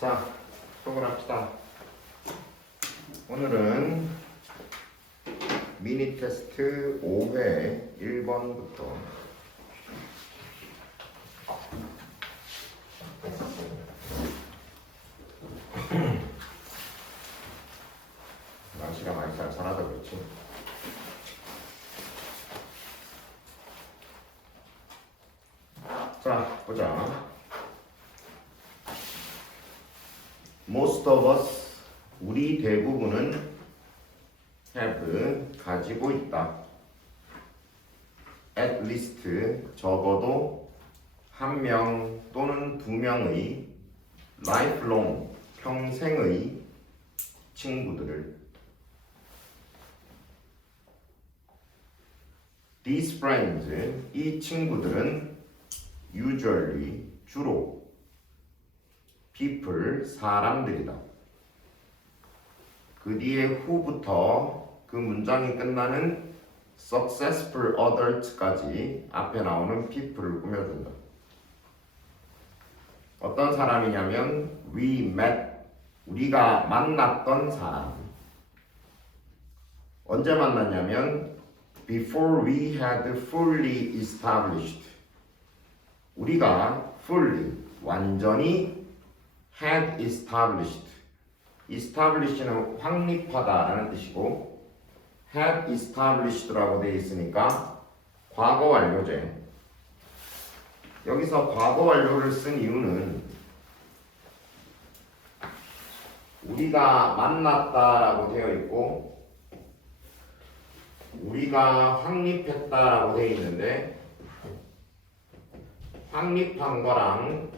자, 수업을 합시다. 오늘은 미니 테스트 5회 1번부터 날씨가 많이 쌀쌀하다 그렇지? 자, 보자. Most of us, 우리 대부분은 have, 가지고 있다. At least, 적어도 한 명 또는 두 명의 lifelong, 평생의 친구들을. These friends, 이 친구들은 usually, 주로 people, 사람들이다. 그 뒤에 who부터 그 문장이 끝나는 successful adults까지 앞에 나오는 people을 꾸며준다. 어떤 사람이냐면 we met, 우리가 만났던 사람. 언제 만났냐면 before we had fully established, 우리가 fully, 완전히 had established, establish는 확립하다라는 뜻이고 had established라고 되어 있으니까 과거 완료제. 여기서 과거 완료를 쓴 이유는 우리가 만났다라고 되어 있고 우리가 확립했다라고 되어 있는데 확립한 거랑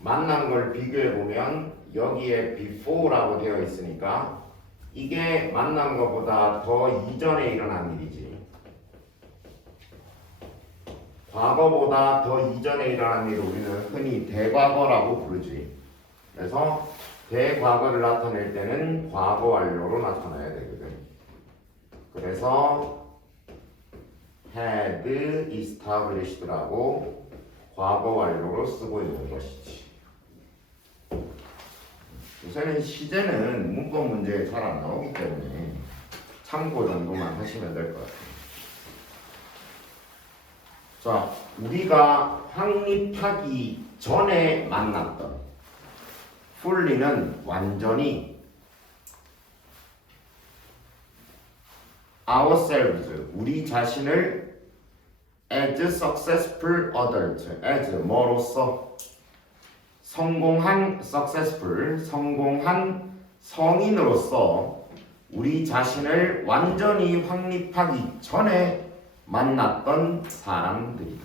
만난 걸 비교해 보면 여기에 before라고 되어 있으니까 이게 만난 것보다 더 이전에 일어난 일이지. 과거보다 더 이전에 일어난 일을 우리는 흔히 대과거라고 부르지. 그래서 대과거를 나타낼 때는 과거 완료로 나타나야 되거든. 그래서 had established라고 과거 완료로 쓰고 있는 것이지. 요새는 시제는 문법 문제에 잘 안 나오기 때문에 참고 정도만 하시면 될 것 같아요. 자, 우리가 확립하기 전에 만났던 fully는 완전히 ourselves, 우리 자신을 as successful adult, as 뭐로서 성공한 successful, 성공한 성인으로서 우리 자신을 완전히 확립하기 전에 만났던 사람들이다.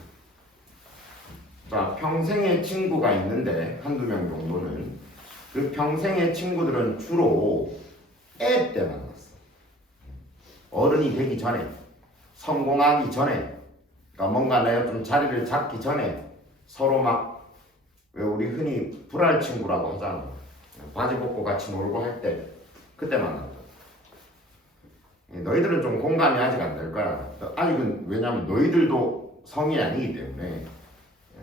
자, 평생의 친구가 있는데 한두 명 정도는 그 평생의 친구들은 주로 애 때 만났어. 어른이 되기 전에, 성공하기 전에, 그러니까 뭔가 내가 좀 자리를 잡기 전에 서로 막 왜 우리 흔히 불알 친구라고 하잖아. 바지 벗고 같이 놀고 할 때 그때 만났다. 너희들은 좀 공감이 아직 안 될 거야. 아직은 왜냐면 너희들도 성이 아니기 때문에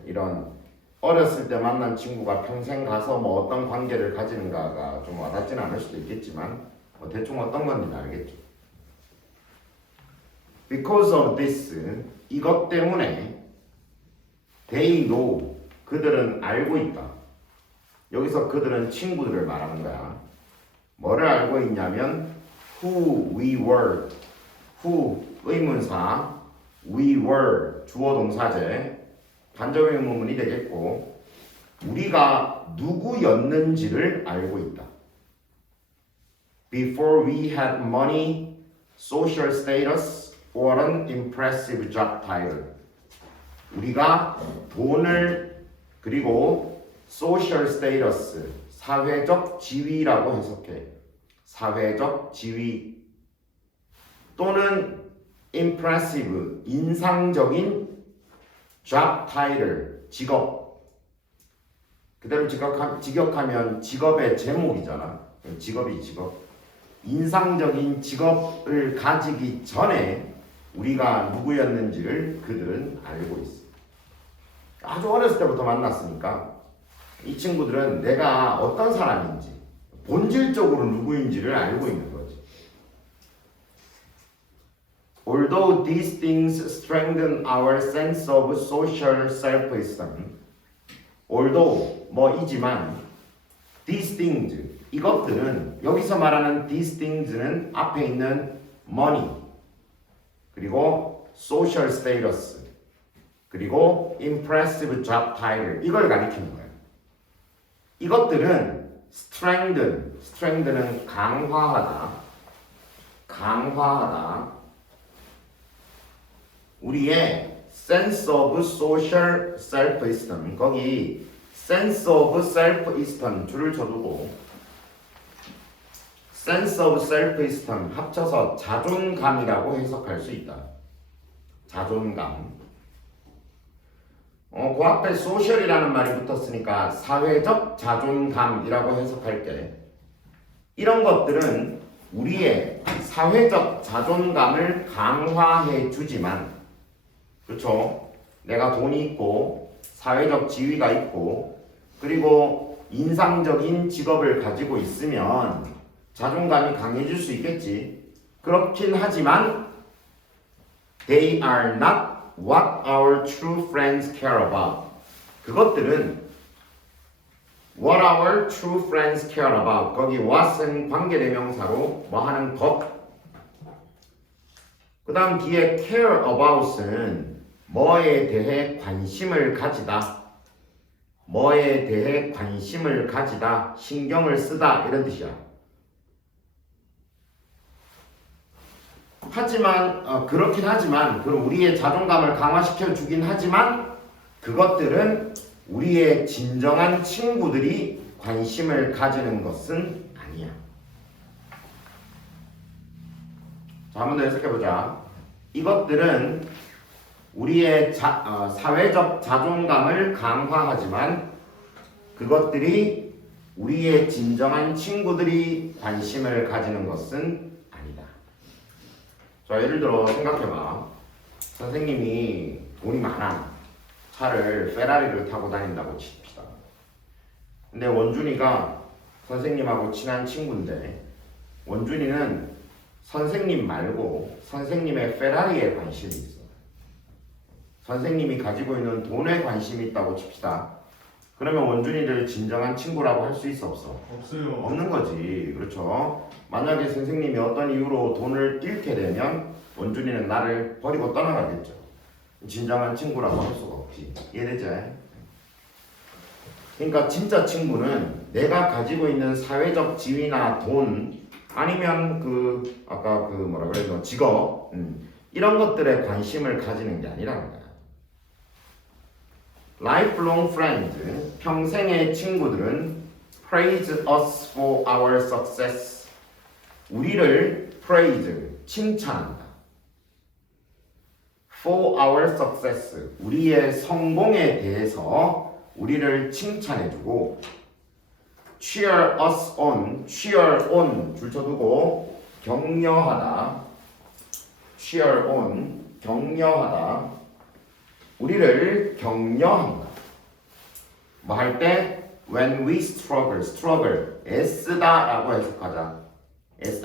이런 어렸을 때 만난 친구가 평생 가서 뭐 어떤 관계를 가지는가가 좀 와닿지는 않을 수도 있겠지만 대충 어떤 건지 알겠죠. Because of this, 이것 때문에 they know, 그들은 알고 있다. 여기서 그들은 친구들을 말하는 거야. 뭐를 알고 있냐면 who we were, who 의문사, we were 주어 동사제, 간접 의문문이 되겠고 우리가 누구였는지를 알고 있다. Before we had money, social status, or an impressive job title. 우리가 돈을 그리고 social status, 사회적 지위라고 해석해. 사회적 지위 또는 impressive, 인상적인 job title, 직업. 그대로 직역하면 직업의 제목이잖아. 직업이 직업. 인상적인 직업을 가지기 전에 우리가 누구였는지를 그들은 알고 있어. 아주 어렸을 때부터 만났으니까 이 친구들은 내가 어떤 사람인지, 본질적으로 누구인지를 알고 있는 거지. Although these things strengthen our sense of social self-esteem, although 뭐이지만 these things 이것들은 여기서 말하는 these things는 앞에 있는 money 그리고 social status 그리고 impressive job title 이걸 가리키는 거예요. 이것들은 strengthen는 강화하다 우리의 sense of social self-esteem 거기 sense of self-esteem 줄을 쳐두고 sense of self-esteem 합쳐서 자존감이라고 해석할 수 있다. 자존감. 그 앞에 social이라는 말이 붙었으니까 사회적 자존감이라고 해석할게. 이런 것들은 우리의 사회적 자존감을 강화해 주지만 그렇죠? 내가 돈이 있고 사회적 지위가 있고 그리고 인상적인 직업을 가지고 있으면 자존감이 강해질 수 있겠지. 그렇긴 하지만 they are not what our true friends care about. 그것들은 what our true friends care about. 거기 what은 관계대명사로 뭐 하는 것. 그 다음 뒤에 care about은 뭐에 대해 관심을 가지다. 뭐에 대해 관심을 가지다. 신경을 쓰다. 이런 뜻이야. 하지만 그렇긴 하지만 그럼 우리의 자존감을 강화시켜 주긴 하지만 그것들은 우리의 진정한 친구들이 관심을 가지는 것은 아니야. 자, 한 번 더 해석해보자. 이것들은 우리의 사회적 자존감을 강화하지만 그것들이 우리의 진정한 친구들이 관심을 가지는 것은 아니다. 자, 예를 들어 생각해봐. 선생님이 돈이 많아. 차를 페라리를 타고 다닌다고 칩시다. 근데 원준이가 선생님하고 친한 친구인데 원준이는 선생님 말고 선생님의 페라리에 관심이 있어. 선생님이 가지고 있는 돈에 관심이 있다고 칩시다. 그러면 원준이를 진정한 친구라고 할 수 있어 없어? 없어요. 없는 거지. 그렇죠. 만약에 선생님이 어떤 이유로 돈을 잃게 되면 원준이는 나를 버리고 떠나가겠죠. 진정한 친구라고 할 수가 없지. 이해되지? 그러니까 진짜 친구는 내가 가지고 있는 사회적 지위나 돈 아니면 아까 뭐라 그래야 직업 이런 것들에 관심을 가지는 게 아니라는 거야. Lifelong friends, 평생의 친구들은 praise us for our success. 우리를 praise, 칭찬한다. For our success, 우리의 성공에 대해서 우리를 칭찬해주고 cheer us on, cheer on 줄 쳐두고 격려하다. cheer on, 격려하다. 우리를 격려한다. 뭐 할 때 when we struggle, 애쓰다 라고 해석하자.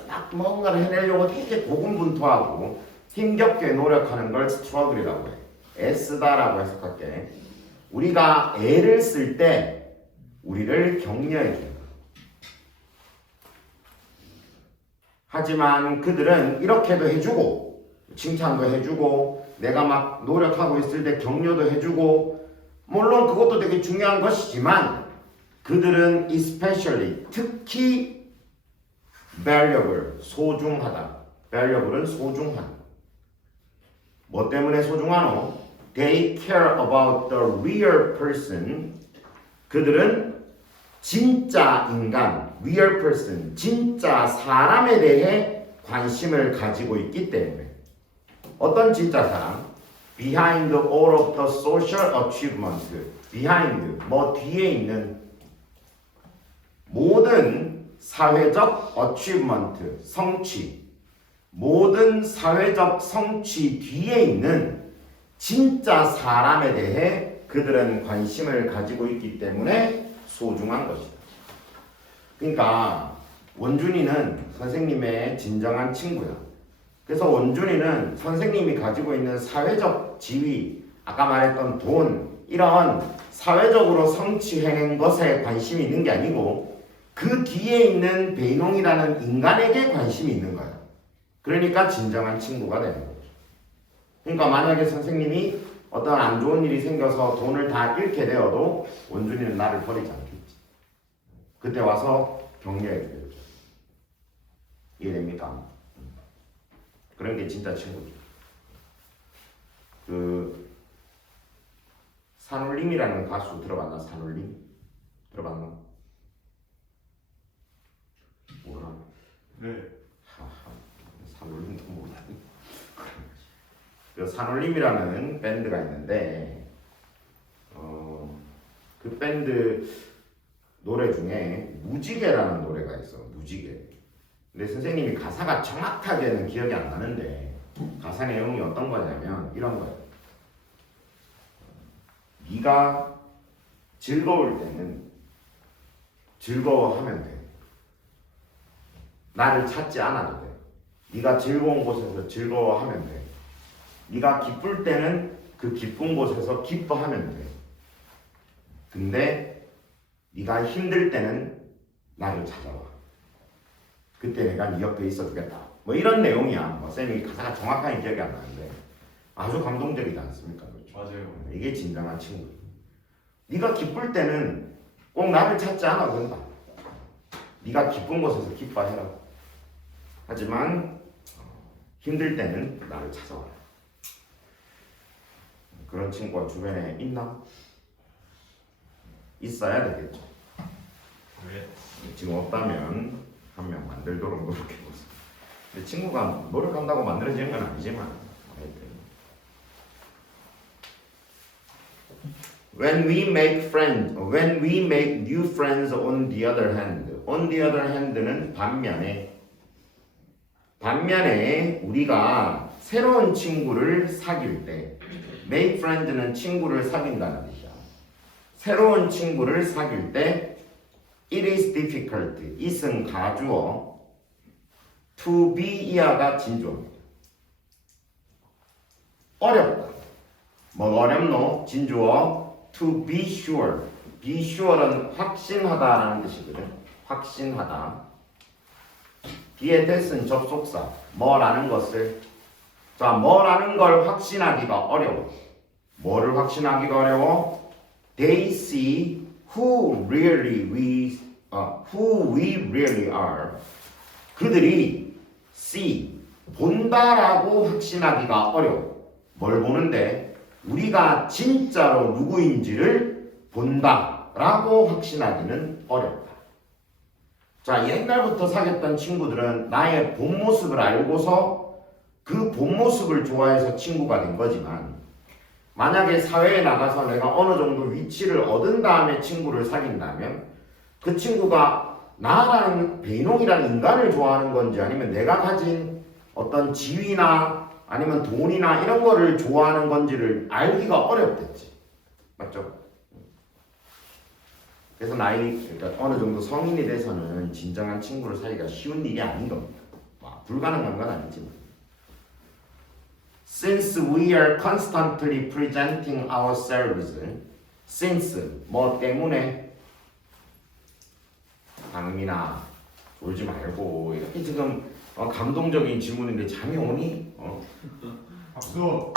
딱 뭔가를 해내려고 되게 고군분투하고 힘겹게 노력하는 걸 struggle이라고 해. 애쓰다 라고 해석할게. 우리가 애를 쓸 때 우리를 격려해 준다. 하지만 그들은 이렇게도 해주고 칭찬도 해주고 내가 막 노력하고 있을 때 격려도 해주고 물론 그것도 되게 중요한 것이지만 그들은 especially 특히 valuable 소중하다. valuable은 소중한. 뭐 때문에 소중하노? They care about the real person. 그들은 진짜 인간, real person, 진짜 사람에 대해 관심을 가지고 있기 때문에. 어떤 진짜 사람? Behind all of the social achievement. Behind, 뭐 뒤에 있는 모든 사회적 achievement, 성취. 모든 사회적 성취 뒤에 있는 진짜 사람에 대해 그들은 관심을 가지고 있기 때문에 소중한 것이다. 그러니까 원준이는 선생님의 진정한 친구야. 그래서 원준이는 선생님이 가지고 있는 사회적 지위, 아까 말했던 돈, 이런 사회적으로 성취해낸 것에 관심이 있는 게 아니고 그 뒤에 있는 베이농이라는 인간에게 관심이 있는 거야. 그러니까 진정한 친구가 되는 거죠. 그러니까 만약에 선생님이 어떤 안 좋은 일이 생겨서 돈을 다 잃게 되어도 원준이는 나를 버리지 않겠지. 그때 와서 격려해 주겠죠. 이해됩니까? 그런 게 진짜 친구죠. 그 산울림이라는 가수 들어봤나? 산울림? 들어봤나? 몰라. 네. 산울림도 몰라. 그 산울림이라는 밴드가 있는데 그 밴드 노래 중에 무지개라는 노래가 있어. 무지개. 근데 선생님이 가사가 정확하게는 기억이 안 나는데 가사 내용이 어떤 거냐면 이런 거예요. 네가 즐거울 때는 즐거워하면 돼. 나를 찾지 않아도 돼. 네가 즐거운 곳에서 즐거워하면 돼. 네가 기쁠 때는 그 기쁜 곳에서 기뻐하면 돼. 근데 네가 힘들 때는 나를 찾아와. 그때 내가 네 옆에 있어주겠다. 뭐 이런 내용이야. 뭐 쌤이 가사가 정확하게 기억이 안 나는데 아주 감동적이지 않습니까? 그렇죠? 맞아요. 이게 진정한 친구. 네가 기쁠 때는 꼭 나를 찾지 않아도 된다. 네가 기쁜 곳에서 기뻐해라. 하지만 힘들 때는 나를 찾아와라. 그런 친구가 주변에 있나? 있어야 되겠죠. 왜? 지금 없다면 한 명 만들도록 노력해보세요. 근데 친구가 노력한다고 만들어지는 건 아니지만 when we make new friends on the other hand는 반면에 우리가 새로운 친구를 사귈 때 make friends는 친구를 사귄다는 뜻이야. 새로운 친구를 사귈 때 it is difficult, it은 가주어, to be 이하가 진주어입니다. 어렵다. 뭐 어렵노? 진주어 to be sure. be sure는 확신하다라는 뜻이거든. 확신하다. be의 뜻은 접속사. 뭐라는 것을. 자, 뭐라는 걸 확신하기가 어려워. 뭐를 확신하기가 어려워? They see who we really are. 그들이 see, 본다라고 확신하기가 어려워. 뭘 보는데? 우리가 진짜로 누구인지를 본다라고 확신하기는 어렵다. 자, 옛날부터 사귀었던 친구들은 나의 본 모습을 알고서 그 본 모습을 좋아해서 친구가 된 거지만 만약에 사회에 나가서 내가 어느 정도 위치를 얻은 다음에 친구를 사귄다면 그 친구가 나라는 베이농이라는 인간을 좋아하는 건지 아니면 내가 가진 어떤 지위나 아니면 돈이나 이런 거를 좋아하는 건지를 알기가 어렵겠지. 맞죠? 그래서 그러니까 어느 정도 성인이 돼서는 진정한 친구를 사귀기가 쉬운 일이 아닌 겁니다. 불가능한 건 아니지만. Since we are constantly presenting ourselves, since 뭐 때문에 강민아 울지 말고 이렇게 지금 감동적인 질문인데 잠이 오니? 박수.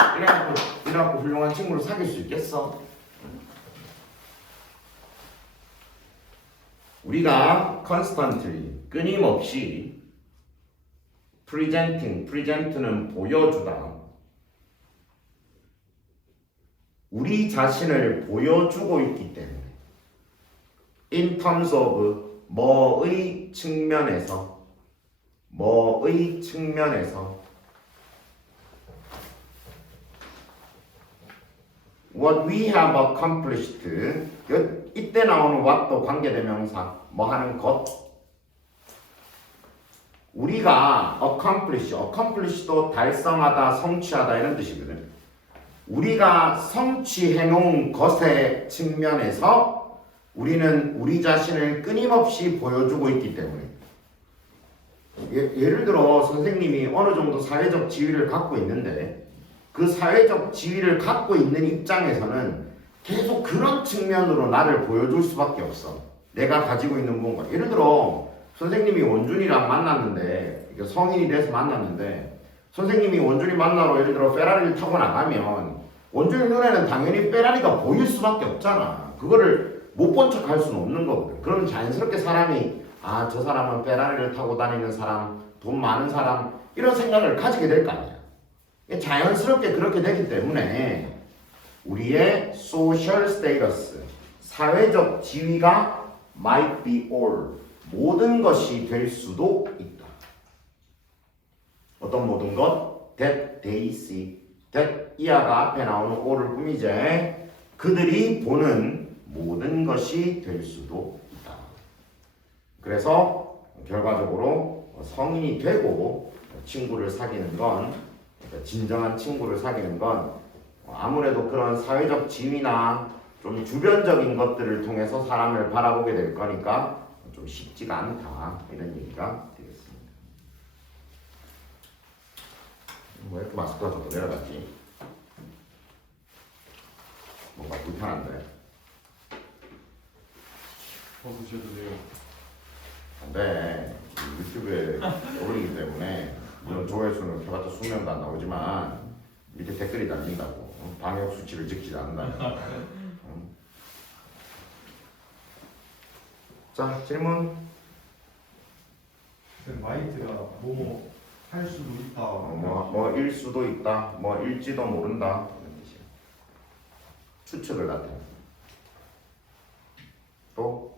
이래갖고 훌륭한 친구를 사귈 수 있겠어? 우리가 constantly 끊임없이 present는 보여주다. 우리 자신을 보여주고 있기 때문에 in terms of 뭐의 측면에서 what we have accomplished 이때 나오는 what도 관계대명사 뭐 하는 것 우리가 accomplish도 달성하다 성취하다 이런 뜻이거든. 우리가 성취해 놓은 것의 측면에서 우리는 우리 자신을 끊임없이 보여주고 있기 때문에 예를 들어 선생님이 어느 정도 사회적 지위를 갖고 있는데 그 사회적 지위를 갖고 있는 입장에서는 계속 그런 측면으로 나를 보여줄 수밖에 없어. 내가 가지고 있는 뭔가. 예를 들어 선생님이 원준이랑 만났는데 성인이 돼서 만났는데 선생님이 원준이 만나러 예를 들어 페라리를 타고 나가면 원준이 눈에는 당연히 페라리가 보일 수밖에 없잖아. 그거를 못 본 척 할 수는 없는 거거든. 그러면 자연스럽게 사람이 아, 저 사람은 페라리를 타고 다니는 사람, 돈 많은 사람 이런 생각을 가지게 될 거 아니야. 자연스럽게 그렇게 되기 때문에 우리의 social status, 사회적 지위가 might be all, 모든 것이 될 수도 있다. 어떤 모든 것? That they see. That 이하가 앞에 나오는 all을 꾸미제. 그들이 보는 모든 것이 될 수도 있다. 그래서 결과적으로 성인이 되고 친구를 사귀는 건, 그러니까 진정한 친구를 사귀는 건 아무래도 그런 사회적 지위나 좀 주변적인 것들을 통해서 사람을 바라보게 될 거니까 좀 쉽지가 않다, 이런 얘기가 되겠습니다. 왜 이렇게 마스크가 자꾸 내려갔지? 뭔가 불편한데. 벗으셔도 돼요. 근데 유튜브에 올리기 때문에 물론 조회수는 표가 수명도 안 나오지만 밑에 댓글이 달린다고. 방역 수치를 지키지 않는다. 자, 질문. 마이트가 뭐 할 수도 있다. 뭐일 수도 있다. 뭐일지도 모른다. 이런 뜻이야. 추측을 나타내. 또